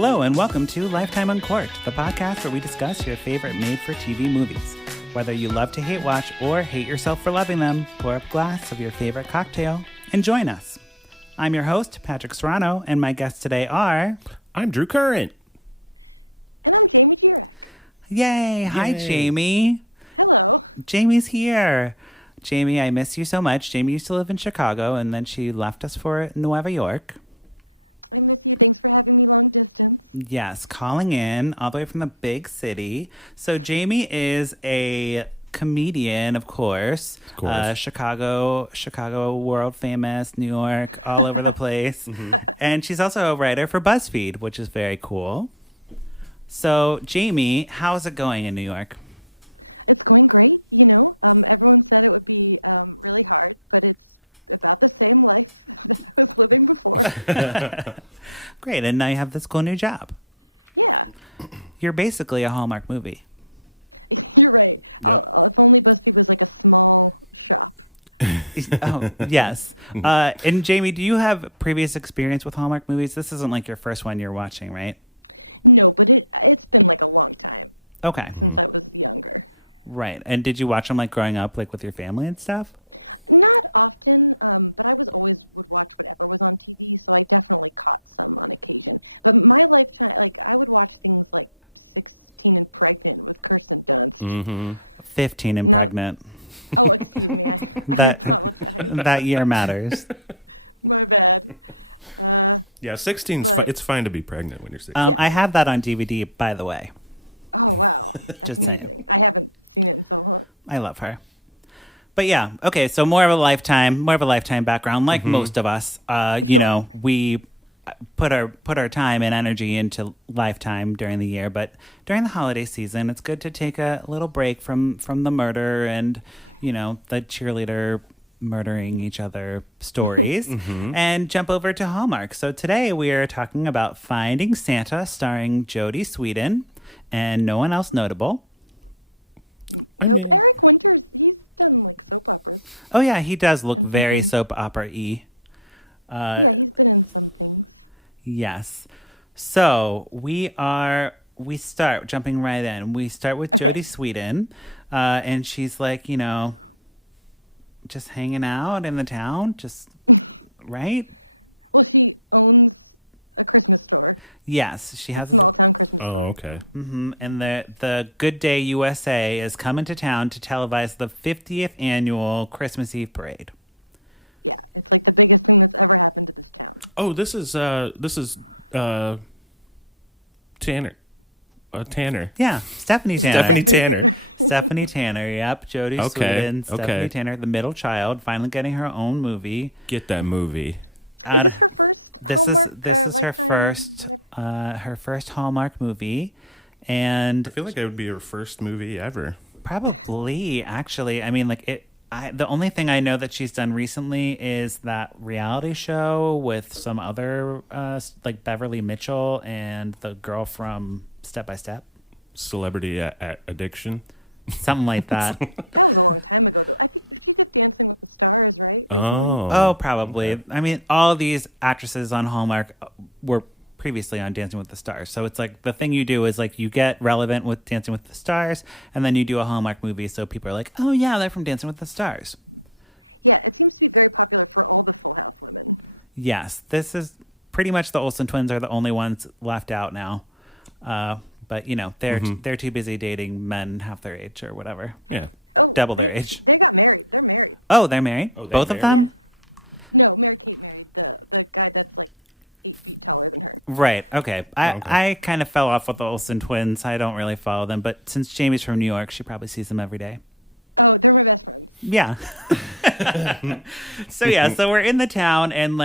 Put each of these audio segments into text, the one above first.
Hello and welcome to Lifetime Uncorked, the podcast where we discuss your favorite made-for-TV movies. Whether you love to hate watch or hate yourself for loving them, pour up a glass of your favorite cocktail and join us. I'm your host, Patrick Serrano, and my guests today are... I'm Drew Current. Yay! Hi, Jamie. Jamie's here. Jamie, I miss you so much. Jamie used to live in Chicago, and then she left us for Nueva York. Yes, calling in all the way from the big city. So Jamie is a comedian, of course. Chicago, world famous, New York, all over the place. Mm-hmm. And she's also a writer for Buzzfeed, which is very cool. So Jamie, how's it going in New York? Great, and now you have this cool new job. You're basically a Hallmark movie. Yep. Oh, yes. And Jamie, do you have previous experience with Hallmark movies? This isn't like your first one you're watching, right? Okay. Mm-hmm. Right. And did you watch them like growing up, like with your family and stuff? Mm-hmm. 15 and pregnant. that year matters. Yeah, 16's it's fine to be pregnant when you're 16. I have that on DVD, by the way. Just saying. I love her. But yeah, okay, so more of a lifetime background, like most of us. We put our time and energy into Lifetime during the year, but during the holiday season, it's good to take a little break from the murder and, the cheerleader murdering each other stories and jump over to Hallmark. So today we are talking about Finding Santa, starring Jodie Sweetin and no one else notable. I mean... Oh yeah, he does look very soap opera-y. Yes. So we start jumping right in. We start with Jodie Sweetin, and she's like, just hanging out in the town, just right. Yes, she has. Oh, okay. Mm-hmm. And the Good Day USA is coming to town to televise the 50th annual Christmas Eve parade. Oh, this is Tanner. Tanner. Yeah, Stephanie Tanner. Stephanie Tanner, yep. Jodie Sweetin, Stephanie Tanner, the middle child, finally getting her own movie. Get that movie. This is her first Hallmark movie, and I feel like it would be her first movie ever. Probably, actually. I mean, the only thing I know that she's done recently is that reality show with some other, like Beverly Mitchell and the girl from Step by Step. Celebrity Addiction. Something like that. Oh, probably. Okay. I mean, all these actresses on Hallmark were previously on Dancing with the Stars. So it's like the thing you do is like you get relevant with Dancing with the Stars, and then you do a Hallmark movie so people are like, oh yeah, they're from Dancing with the Stars. Yes, this is pretty much the Olsen twins are the only ones left out now. But they're too busy dating men half their age or whatever. Yeah. Double their age. Oh, they're married? Oh, Both of them? Right. Okay. I kind of fell off with the Olsen twins. I don't really follow them, but since Jamie's from New York, she probably sees them every day. Yeah. So we're in the town and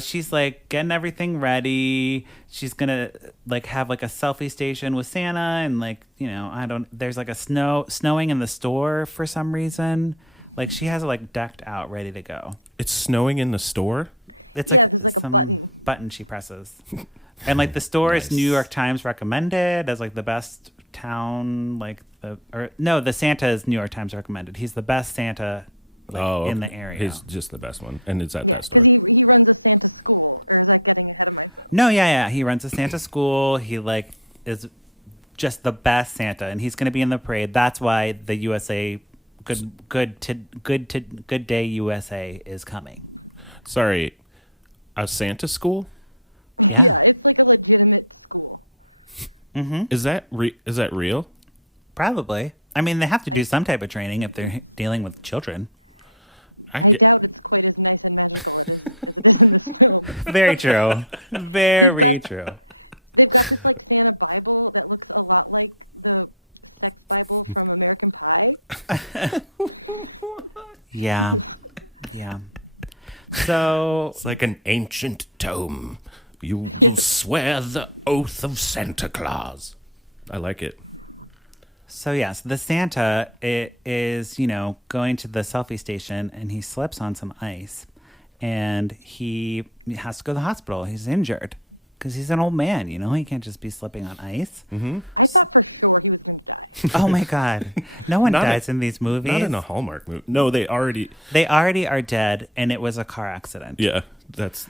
she's like getting everything ready. She's gonna have a selfie station with Santa and there's snowing in the store for some reason. Like she has it decked out, ready to go. It's snowing in the store? It's like some button she presses. And the store is New York Times recommended as the best town, the Santa is New York Times recommended. He's the best Santa in the area. He's just the best one. And it's at that store. No, yeah. He runs a Santa school. He like is just the best Santa, and he's going to be in the parade. That's why the USA Good Day USA is coming. Sorry, a Santa school? Yeah. Is that real? Probably. I mean, they have to do some type of training if they're dealing with children. I get. Very true. Very true. Yeah. So It's like an ancient tome. You will swear the oath of Santa Claus. I like it. So yes, the Santa is, going to the selfie station, and he slips on some ice, and he has to go to the hospital. He's injured because he's an old man. He can't just be slipping on ice. Mm-hmm. Oh my God! No one dies in these movies. Not in a Hallmark movie. No, they already are dead, and it was a car accident. Yeah, that's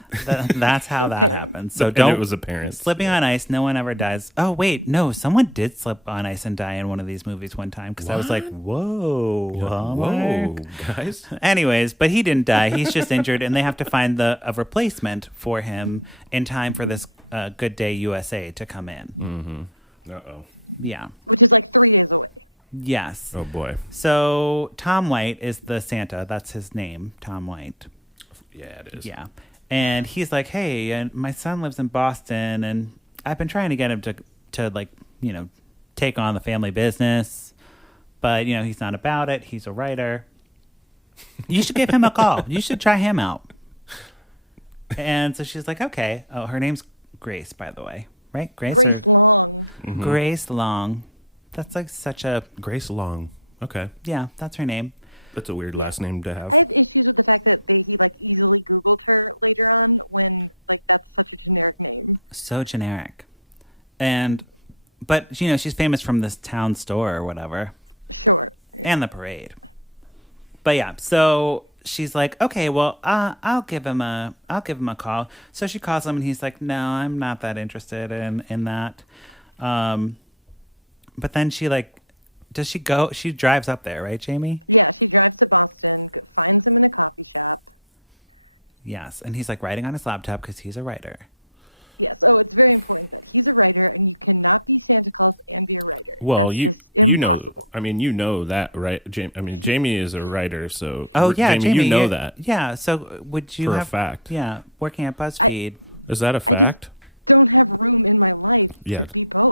how that happens. So and don't. it was apparent. Slipping on ice, no one ever dies. Oh wait, no, someone did slip on ice and die in one of these movies one time because I was like, whoa, Hallmark. Guys. Anyways, but he didn't die. He's just injured, and they have to find a replacement for him in time for this Good Day USA to come in. Mm-hmm. Uh-oh. Yeah. Yes. Oh boy. So Tom White is the Santa. That's his name, Tom White. Yeah, it is. Yeah. And he's like, hey, and my son lives in Boston, and I've been trying to get him to like, take on the family business. But, he's not about it. He's a writer. You should give him a call. You should try him out. And so she's like, okay. Oh, her name's Grace, by the way. Right? Grace or Grace Long. That's like such a... Grace Long. Okay. Yeah, that's her name. That's a weird last name to have. So generic. But she's famous from this town store or whatever. And the parade. But yeah, so she's like, okay, well, I'll give him a call. So she calls him, and he's like, no, I'm not that interested in that. But then she does she go? She drives up there, right, Jamie? Yes, and he's like writing on his laptop because he's a writer. Well, you know that, right? Jamie is a writer, so Oh yeah, Jamie, you know that. Yeah. So would you for have a fact? Yeah, working at Buzzfeed. Is that a fact? Yeah.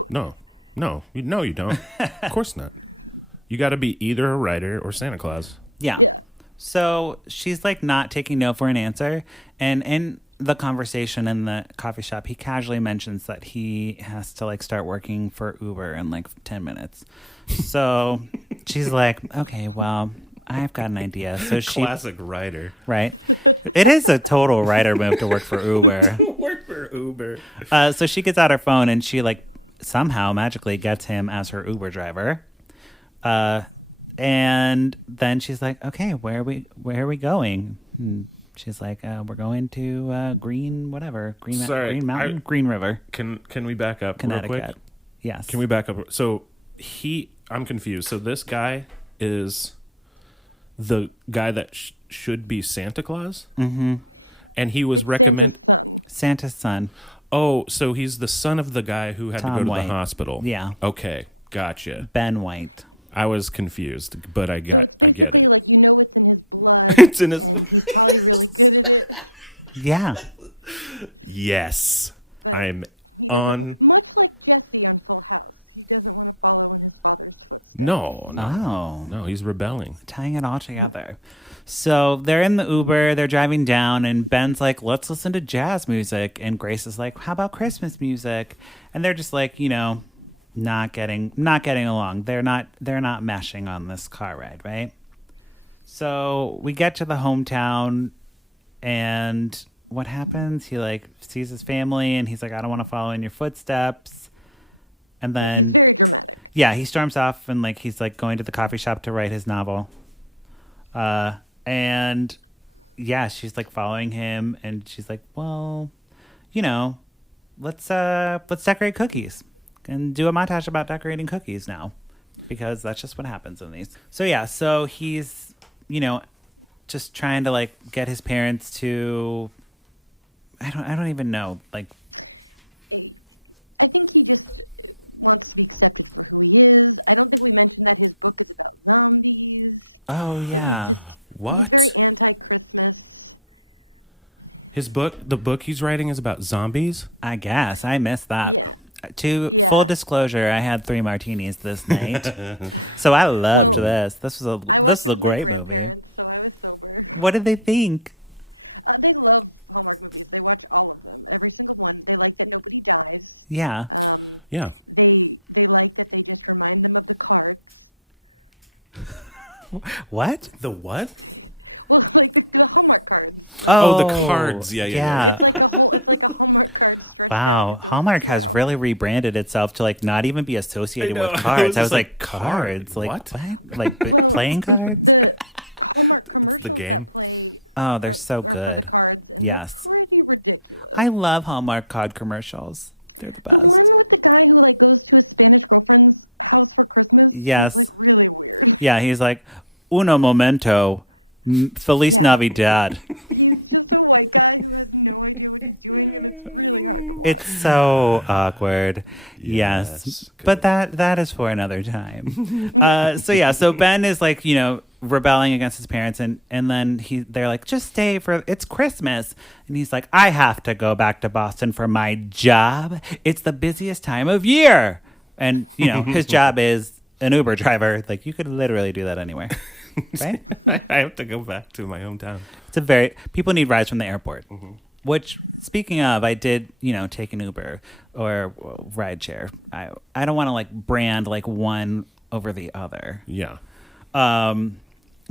No, you don't. Of course not. You got to be either a writer or Santa Claus. Yeah. So she's like not taking no for an answer, and in the conversation in the coffee shop, he casually mentions that he has to like start working for Uber in like 10 minutes. So she's like, okay, well, I've got an idea. So Classic writer. Right. It is a total writer move to work for Uber. Work for Uber. So she gets out her phone, and she like somehow magically gets him as her Uber driver. And then she's like, okay, where are we going? And she's like, we're going to Green Mountain, Green River. Can we back up real Connecticut. quick? Yes. Can we back up? So I'm confused. So this guy is the guy that should be Santa Claus? Mm-hmm. And he was Santa's son. Oh, so he's the son of the guy who had Tom to go to White. the hospital. Yeah. Okay, gotcha. Ben White. I was confused, but I get it. It's in his... Yeah. Yes. I'm on... No. Oh. No, he's rebelling. Tying it all together. So they're in the Uber, they're driving down, and Ben's like, let's listen to jazz music. And Grace is like, how about Christmas music? And they're just like, not getting along. They're not meshing on this car ride, right? So we get to the hometown, and what happens? He like sees his family, and he's like, I don't want to follow in your footsteps. And then, yeah, he storms off, and like he's like going to the coffee shop to write his novel. And yeah, she's like following him, and she's like, well, let's decorate cookies and do a montage about decorating cookies now, because that's just what happens in these. So yeah, so he's, just trying to like get his parents to, I don't even know, like, oh yeah, What? The book he's writing is about zombies? I guess I missed that. To full disclosure, I had 3 martinis this night, so I loved this. This was a great movie. What did they think? Yeah. Yeah. What? The what? Oh, the cards. Yeah. Wow, Hallmark has really rebranded itself to like not even be associated I know. with cards. I was just like, cards? Like what? Like playing cards? It's the game. Oh, they're so good. Yes. I love Hallmark card commercials. They're the best. Yes. Yeah, he's like, uno momento, Feliz Navidad. It's so awkward. Yes. Good. But that is for another time. So Ben is like, rebelling against his parents, and then they're like, just stay for it's Christmas. And he's like, I have to go back to Boston for my job. It's the busiest time of year. And his job is an Uber driver. Like, you could literally do that anywhere. Right? I have to go back to my hometown. People need rides from the airport. Which, speaking of, I did, take an Uber or ride share. I don't want to like brand like one over the other. Yeah.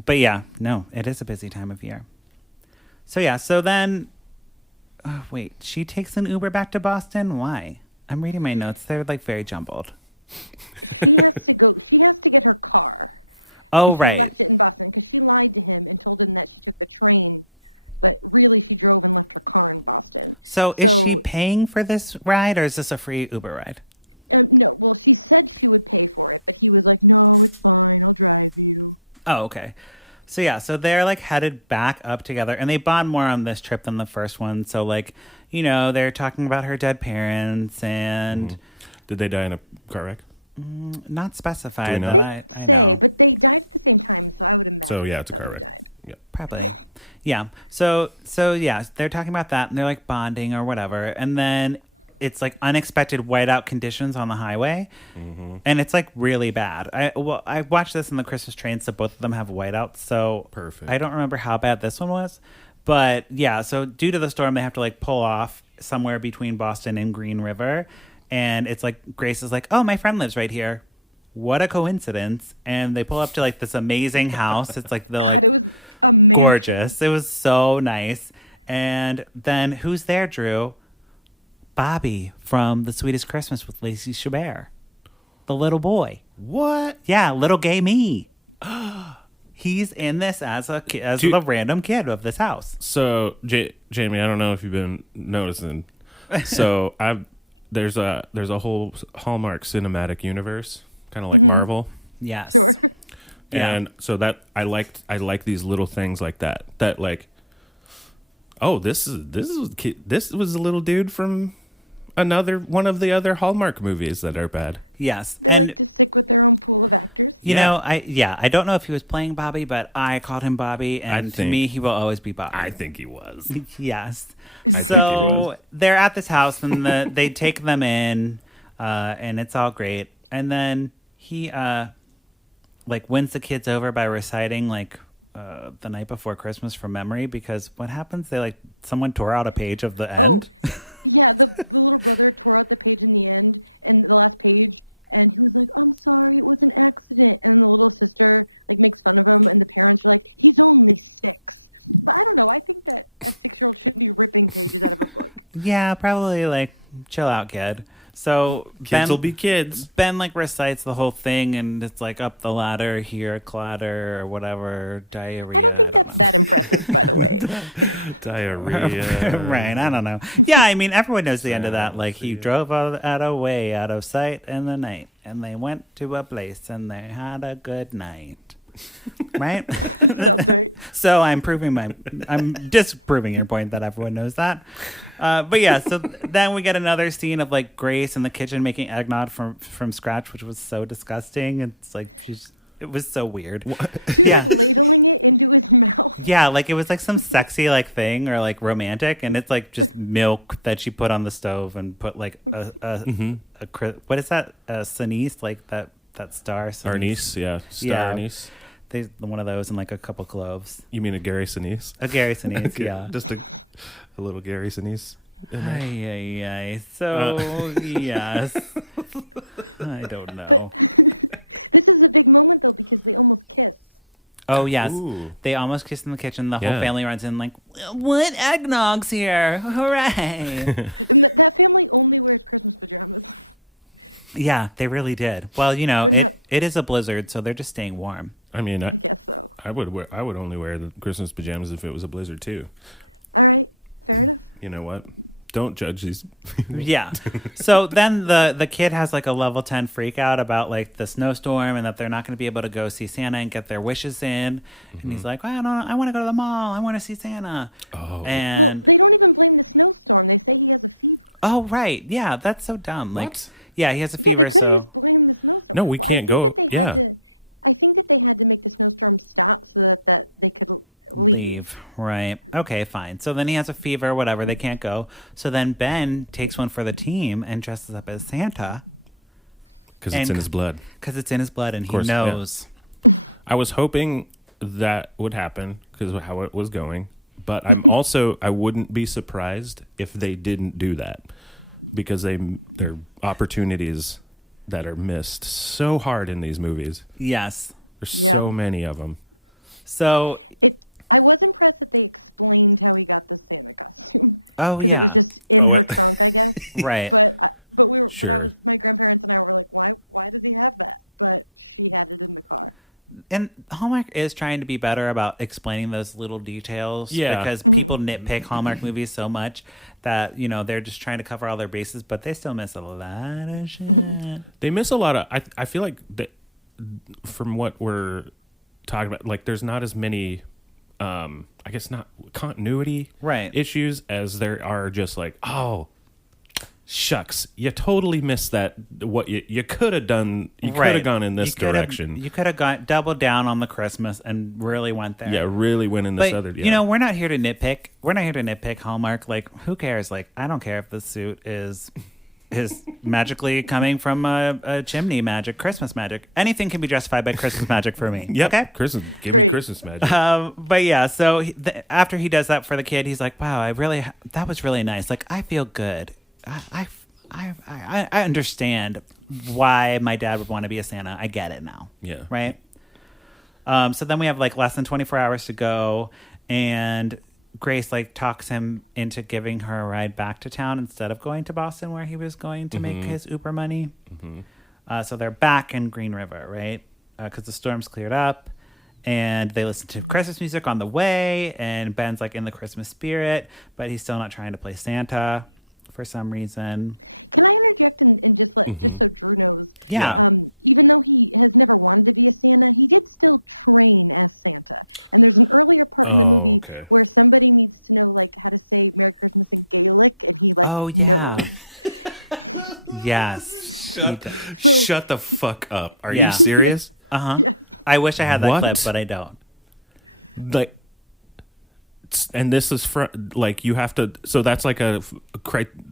But yeah, no, it is a busy time of year. So then, wait, she takes an Uber back to Boston? Why? I'm reading my notes. They're like very jumbled. Oh, right. So is she paying for this ride, or is this a free Uber ride? Oh, okay. So they're like headed back up together, and they bond more on this trip than the first one. So like, they're talking about her dead parents, and Did they die in a car wreck? not Do we specified know? that I know. So yeah, it's a car wreck. Yeah. Probably. Yeah. So yeah, they're talking about that, and they're like bonding or whatever. And then it's like unexpected whiteout conditions on the highway. And it's like really bad. I watched this in the Christmas train, so both of them have whiteouts. So Perfect. I don't remember how bad this one was. But yeah, so due to the storm, they have to like pull off somewhere between Boston and Green River. And it's like Grace is like, oh, my friend lives right here. What a coincidence. And they pull up to like this amazing house. It's like the like gorgeous. It was so nice. And then who's there, Drew? Bobby from The Sweetest Christmas with Lacey Chabert. The little boy. What? Yeah, little gay me. He's in this as the random kid of this house. So Jamie, I don't know if you've been noticing. So there's a whole Hallmark cinematic universe, kind of like Marvel. Yes. And so that I like these little things like that like, oh, this was a little dude from another one of the other Hallmark movies that are bad. Yes. And Yeah. I don't know if he was playing Bobby, but I called him Bobby, and to me he will always be Bobby. I think he was. Yes. I think he So was. they're at this house, and they take them in, and it's all great. And then he like wins the kids over by reciting like The Night Before Christmas from memory, because what happens? They like someone tore out a page of the end. Yeah, probably like chill out, kid. So Kids will be kids. Ben like recites the whole thing, and it's like up the ladder, here clatter or whatever, diarrhea. I don't know. Diarrhea. Right, I don't know. Yeah, I mean, everyone knows the end of that. Like, he drove out away, out of sight in the night, and they went to a place, and they had a good night. Right? So I'm disproving your point that everyone knows that. But yeah, so then we get another scene of like Grace in the kitchen making eggnog from scratch, which was so disgusting. It's like it was so weird. What? Yeah. Yeah, like it was like some sexy like thing or like romantic, and it's like just milk that she put on the stove and put like what is that? A anise, like that star. Anise, yeah. Star anise. One of those and like a couple cloves. You mean a Gary Sinise? A Gary Sinise, Okay, yeah. Just a little Gary Sinise. Ay. So, yes. I don't know. Oh, yes. Ooh. They almost kiss in the kitchen. The whole family runs in like, what eggnog's here? Hooray. Yeah, they really did. Well, you know, it is a blizzard, so they're just staying warm. I mean, I would only wear the Christmas pajamas if it was a blizzard too. You know what? Don't judge these. Yeah. So then the kid has like a level 10 freak out about like the snowstorm and that they're not going to be able to go see Santa and get their wishes in. Mm-hmm. And he's like, I want to go to the mall. I want to see Santa. Oh. And oh, right. Yeah, that's so dumb. Like, what? Yeah, he has a fever, so no, we can't go. Yeah. Leave. Right. Okay, fine. So then he has a fever, whatever. They can't go. So then Ben takes one for the team and dresses up as Santa. Because it's in his blood. Because it's in his blood and he knows. Yeah. I was hoping that would happen because of how it was going. But I wouldn't be surprised if they didn't do that. Because they're opportunities that are missed so hard in these movies. Yes. There's so many of them. So... Oh, yeah. Oh, Right. Sure. And Hallmark is trying to be better about explaining those little details. Yeah. Because people nitpick Hallmark movies so much that, you know, they're just trying to cover all their bases, but they still miss a lot of shit. They miss a lot of... I feel like from what we're talking about, like there's not as many... I guess not continuity issues as there are just like, oh, shucks, you totally missed that. What you could have done, you could have gone in this direction. You could have doubled down on the Christmas and really went there. Yeah, really went in this other. Yeah. You know, we're not here to nitpick. We're not here to nitpick Hallmark. Like, who cares? Like, I don't care if the suit is magically coming from a chimney magic, Christmas magic. Anything can be justified by Christmas magic for me. Yep. Okay? Give me Christmas magic. But yeah, so after he does that for the kid, he's like, wow, that was really nice. Like, I feel good. I understand why my dad would want to be a Santa. I get it now. Yeah. Right? So then we have like less than 24 hours to go, and Grace like talks him into giving her a ride back to town instead of going to Boston where he was going to make his Uber money. Mm-hmm. So they're back in Green River, right? Because the storm's cleared up, and they listen to Christmas music on the way, and Ben's like in the Christmas spirit, but he's still not trying to play Santa for some reason. Mm-hmm. Yeah. Oh, okay. Oh, yeah. Yes. Shut the fuck up. Are you serious? Uh-huh. I wish I had that clip, but I don't. Like, and this is like you have to. So that's like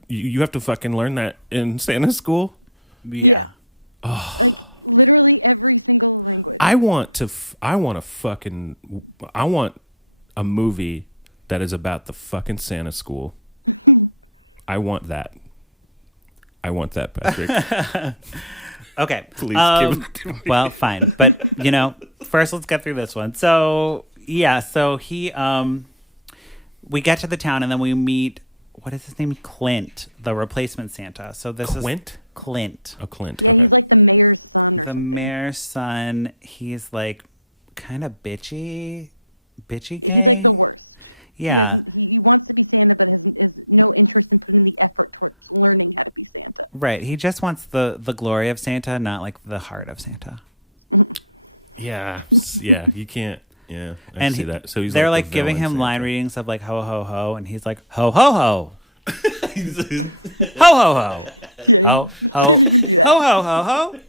you have to fucking learn that in Santa school. Yeah. Oh. I want a movie that is about the fucking Santa school. I want that. Patrick. Okay. Please give it to me. Well, fine. But, you know, first let's get through this one. So, yeah. So we get to the town and then we meet what is his name? Clint, the replacement Santa. So this Clint? is Clint. Oh, Clint. Okay. The mayor's son, he's like kind of bitchy gay. Yeah. Right. He just wants the glory of Santa, not like the heart of Santa. Yeah. Yeah. You can't. Yeah. I And see that. So he's they're like like the giving villain him line Santa. readings of like ho ho ho, and he's like ho ho ho. Ho ho ho. Ho ho ho ho ho ho.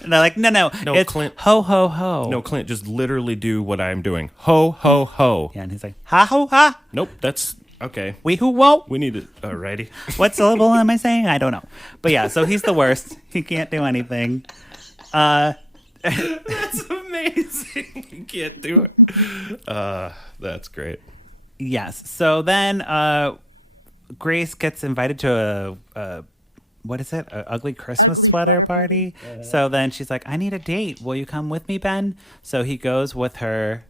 And they're like, no, No, it's Clint. ho ho ho. No, Clint, just literally do what I'm doing. Ho, ho, ho. Yeah, and he's like, ha ho ha. Nope, that's okay. We who won't. We need it. Alrighty. What syllable am I saying? I don't know. But yeah, so he's the worst. He can't do anything. That's amazing. You can't do it. That's great. Yes. So then Grace gets invited to a what is it? An ugly Christmas sweater party. So then she's like, I need a date. Will you come with me, Ben? So he goes with her.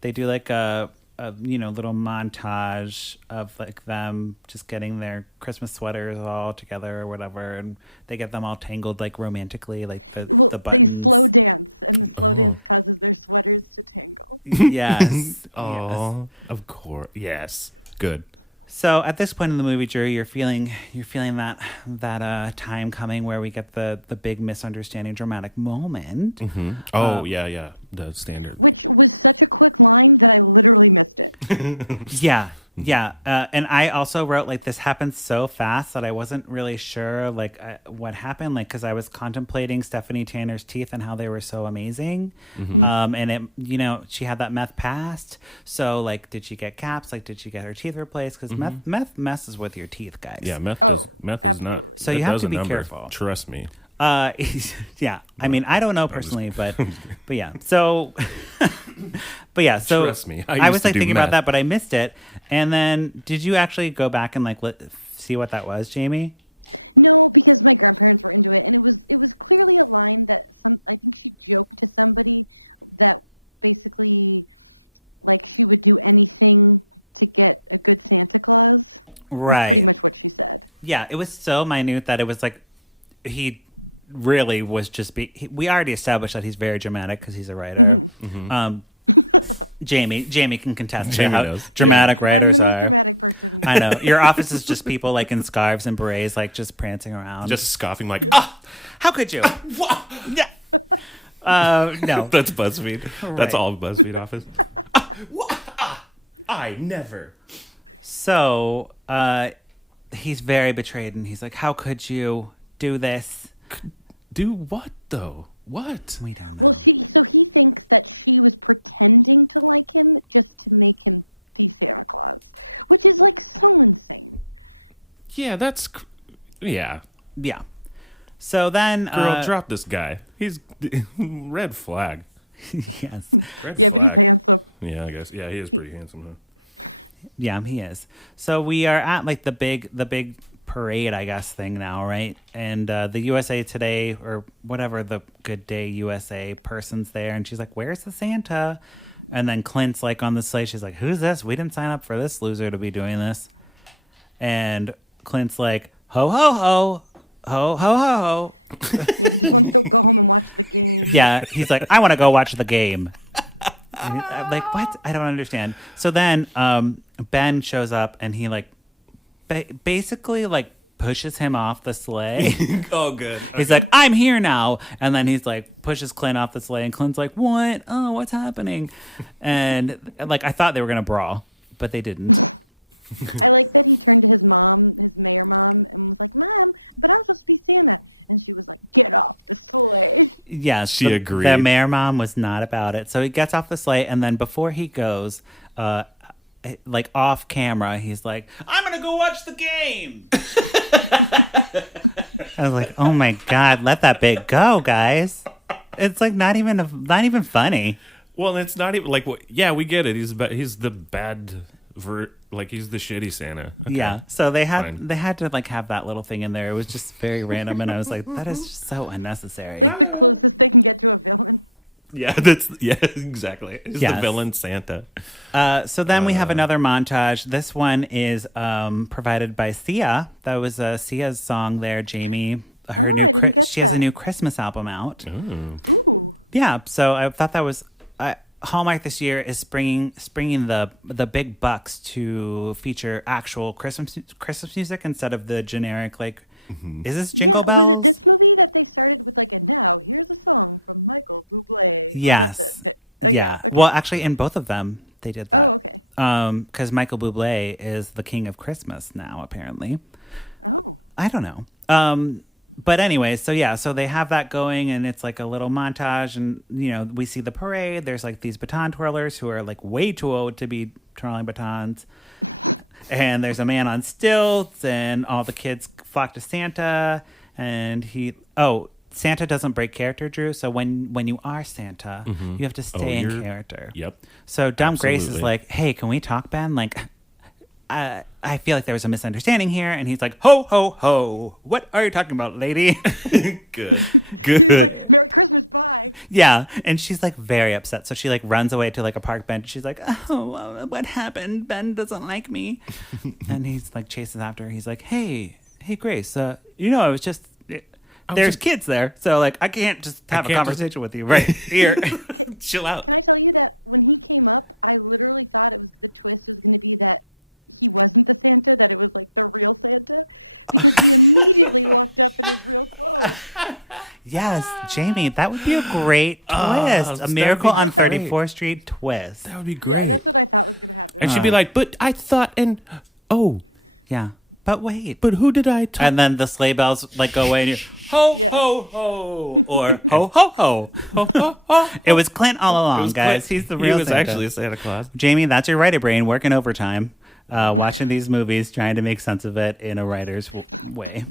They do like a little montage of like them just getting their Christmas sweaters all together or whatever, and they get them all tangled like romantically, like the buttons. Oh. Yes. Oh. Yes. Of course. Yes. Good. So at this point in the movie, Drew, you're feeling that time coming where we get the big misunderstanding dramatic moment. Mm-hmm. Oh, yeah. The standard. Yeah. And I also wrote like this happened so fast that I wasn't really sure like what happened, like because I was contemplating Stephanie Tanner's teeth and how they were so amazing. Mm-hmm. And it, she had that meth passed. So like, did she get caps? Like, did she get her teeth replaced? Because meth messes with your teeth, guys. Yeah, meth is not. So it you have does to a be number. careful. Trust me. Yeah. I mean, I don't know personally, but yeah. So, but yeah. So Trust me. I was used to like do thinking meth. about that, but I missed it. And then, did you actually go back and like see what that was, Jamie? Right. Yeah. It was so minute that it was like he really was just we already established that he's very dramatic because he's a writer. Jamie can contest to Jamie how knows. dramatic writers are. I know your office is just people like in scarves and berets, like just prancing around. Just scoffing like, How could you? Yeah. No. That's BuzzFeed. Right. That's all BuzzFeed office. I never. So he's very betrayed, and he's like, "How could you do this?" Do what though? What? We don't know. Yeah, that's. Yeah. Yeah. So then, Girl, drop this guy. He's red flag. yes. Red flag. Yeah, I guess. Yeah, he is pretty handsome, huh? Yeah, he is. So we are at like the big parade, I guess, thing now, right? And the USA Today or whatever the Good Day USA person's there, and she's like, "Where's the Santa?" And then Clint's like on the sleigh. She's like, "Who's this? We didn't sign up for this loser to be doing this." And Clint's like, "Ho ho ho, ho ho ho ho." Yeah, he's like, "I want to go watch the game." I'm like, what? I don't understand. So then Ben shows up and he like basically like pushes him off the sleigh. Oh, good. He's like, "I'm here now." And then he's like pushes Clint off the sleigh and Clint's like, "What? Oh, what's happening?" And like I thought they were going to brawl, but they didn't. Yes, She agreed. The mayor mom was not about it. So he gets off the sleigh, and then before he goes, like off camera, he's like, "I'm gonna go watch the game." I was like, "Oh my god, let that bit go, guys." It's like not even funny. Well, it's not even like what. Yeah, we get it. He's the bad like he's the shitty Santa. Okay. Yeah. So they Fine. had to like have that little thing in there. It was just very random, and I was like, that is just so unnecessary. Yeah, exactly. He's the Yes. villain Santa. So then we have another montage. This one is provided by Sia. That was Sia's song there, Jamie. She has a new Christmas album out. Yeah, so I thought that was Hallmark this year is springing the big bucks to feature actual Christmas music instead of the generic is this Jingle Bells? Yes. Yeah. Well, actually, in both of them, they did that. Because Michael Bublé is the king of Christmas now, apparently. I don't know. But anyway, so they have that going, and it's like a little montage, and we see the parade. There's like these baton twirlers who are like way too old to be twirling batons, and there's a man on stilts, and all the kids flock to Santa, and Santa doesn't break character, Drew. So when you are Santa, you have to stay in character. Yep. So Dumb Grace is like, "Hey, can we talk, Ben? Like, I feel like there was a misunderstanding here." And he's like, "Ho, ho, ho! What are you talking about, lady?" Good. Yeah, and she's like very upset. So she like runs away to like a park bench. She's like, "Oh, what happened? Ben doesn't like me." And he's like chases after her. He's like, "Hey, Grace. I was just." There's kids there, so like I can't just have a conversation with you right here. Chill out. Yes, Jamie, that would be a great twist. A Miracle on 34th Street twist. That would be great. And she'd be like, "But I thought, Yeah. But wait. But who did I talk?" And then the sleigh bells like go away and you're, ho, ho, ho, or ho, ho, ho. Ho, ho, ho. It was Clint all along, guys. He's the real He was Santa. actually Santa Claus. Jamie, that's your writer brain working overtime, watching these movies, trying to make sense of it in a writer's way.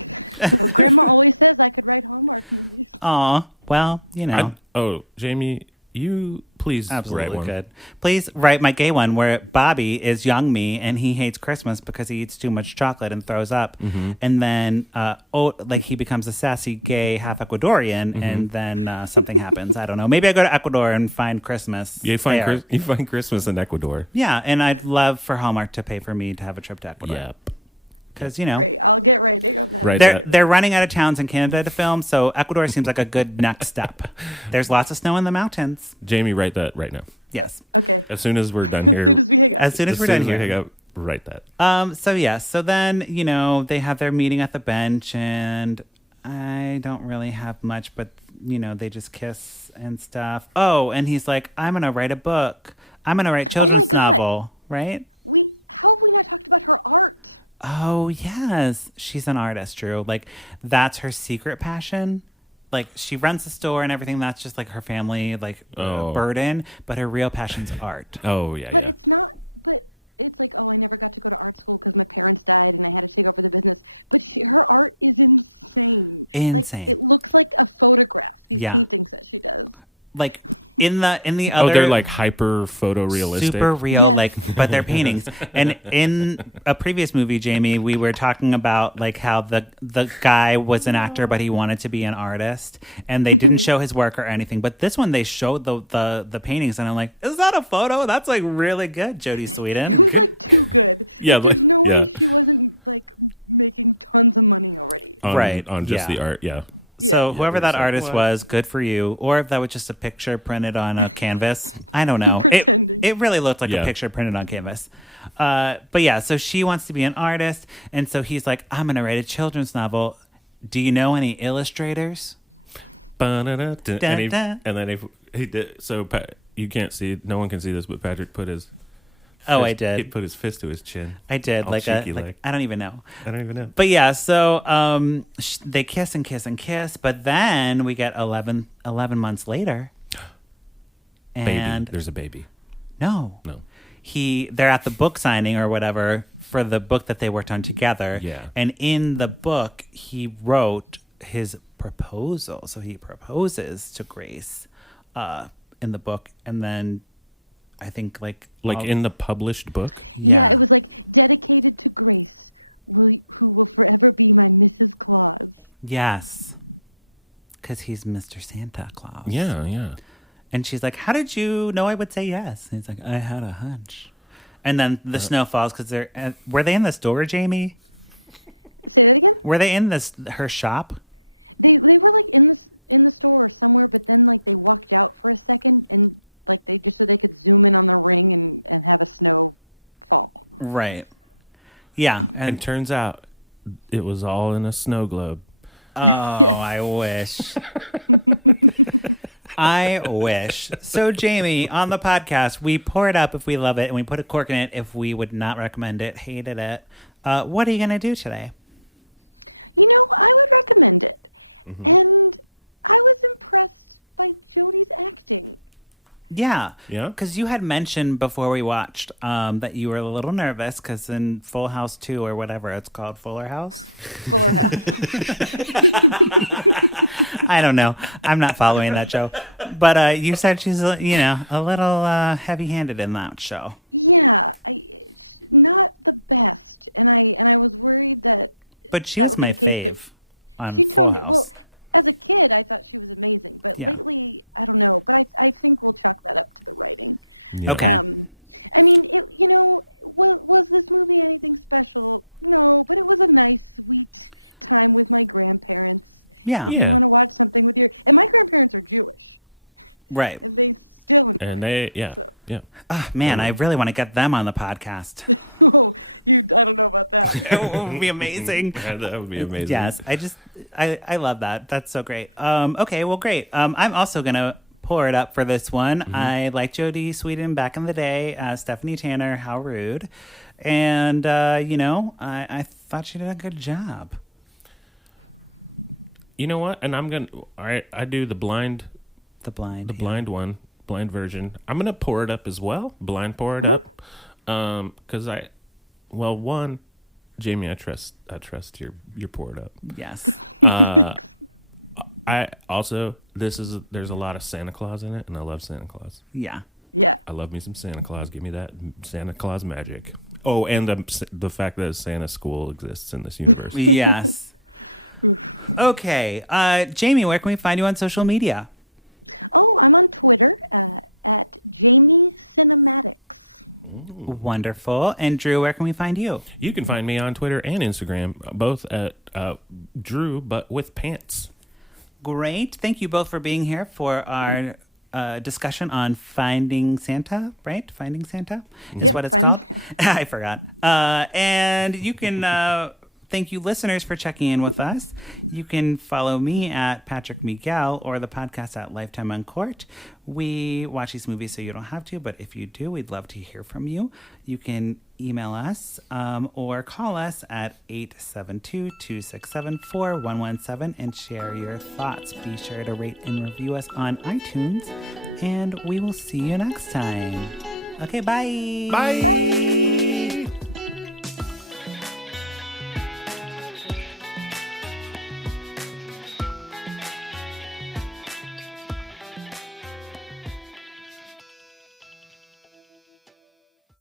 Aw, well, Jamie, you please absolutely write one. could. Please write my gay one where Bobby is young me and he hates Christmas because he eats too much chocolate and throws up. And then, he becomes a sassy gay half Ecuadorian and then something happens. I don't know. Maybe I go to Ecuador and find Christmas. You find Christmas in Ecuador. Yeah, and I'd love for Hallmark to pay for me to have a trip to Ecuador. Yep. Because, Right. They're running out of towns in Canada to film, so Ecuador seems like a good next step. There's lots of snow in the mountains. Jamie, write that right now. Yes. As soon as we're done here. As soon as we're done here. Hang up, write that. So then, they have their meeting at the bench, and I don't really have much, but, they just kiss and stuff. Oh, and he's like, "I'm going to write a book. I'm going to write children's novel," right? Oh, yes. She's an artist, Drew. Like, that's her secret passion. Like, she runs the store and everything. That's just, like, her family, burden. But her real passion's art. Oh, yeah. Insane. Yeah. Like, in the other, they're like hyper photorealistic, super real, but they're paintings. And in a previous movie, Jamie, we were talking about like how the guy was an actor, but he wanted to be an artist, and they didn't show his work or anything. But this one, they showed the paintings, and I'm like, is that a photo? That's like really good, Jodie Sweetin. Good. Yeah. Right. On just the art, yeah. So whoever that artist was, good for you. Or if that was just a picture printed on a canvas, I don't know. It really looked like a picture printed on canvas. But yeah, so she wants to be an artist, and so he's like, "I'm going to write a children's novel. Do you know any illustrators?" And then if he did, so you can't see, no one can see this, but Patrick put his. I did. He put his fist to his chin. I did, All like cheeky, like. I don't even know. I don't even know. But yeah, so they kiss and kiss and kiss, but then we get 11 months later, and there's a baby. No. They're at the book signing or whatever for the book that they worked on together. Yeah. And in the book, he wrote his proposal. So he proposes to Grace in the book, and then I think in the published book? Yeah. Yes. Because he's Mr. Santa Claus. Yeah. And she's like, how did you know I would say yes? And he's like, I had a hunch. And then the snow falls because they're... were they in the store, Jamie? Were they in her shop? Right. Yeah. And turns out it was all in a snow globe. Oh, I wish. I wish. So, Jamie, on the podcast, we pour it up if we love it, and we put a cork in it if we would not recommend it, hated it. What are you going to do today? Mm-hmm. Yeah. Yeah? Because you had mentioned before we watched that you were a little nervous because in Full House 2 or whatever it's called, Fuller House? I don't know. I'm not following that show. But you said she's, a little heavy-handed in that show. But she was my fave on Full House. Yeah. Yeah. Okay. Yeah. Yeah. Right. And yeah. Oh, man, I really want to get them on the podcast. It would be amazing. That would be amazing. Yes, I love that. That's so great. Okay, well, great. I'm also gonna pour it up for this one. Mm-hmm. I like Jodie Sweetin back in the day. Stephanie Tanner, how rude. And I thought she did a good job. You know what? And I do the blind one, blind version. I'm gonna pour it up as well. Blind pour it up. Because Jamie, I trust your pour it up. Yes. I also there's a lot of Santa Claus in it, and I love Santa Claus. Yeah. I love me some Santa Claus. Give me that Santa Claus magic. Oh, and the fact that Santa school exists in this universe. Yes. Okay. Jamie, where can we find you on social media? Wonderful. And Drew, where can we find you? You can find me on Twitter and Instagram, both at Drew, but with pants. Great. Thank you both for being here for our discussion on Finding Santa, right? Finding Santa is what it's called. I forgot. And you can... thank you, listeners, for checking in with us. You can follow me at Patrick Miguel or the podcast at Lifetime on Court. We watch these movies so you don't have to, but if you do, we'd love to hear from you. You can email us or call us at 872-267-4117 and share your thoughts. Be sure to rate and review us on iTunes, and we will see you next time. Okay, bye. Bye.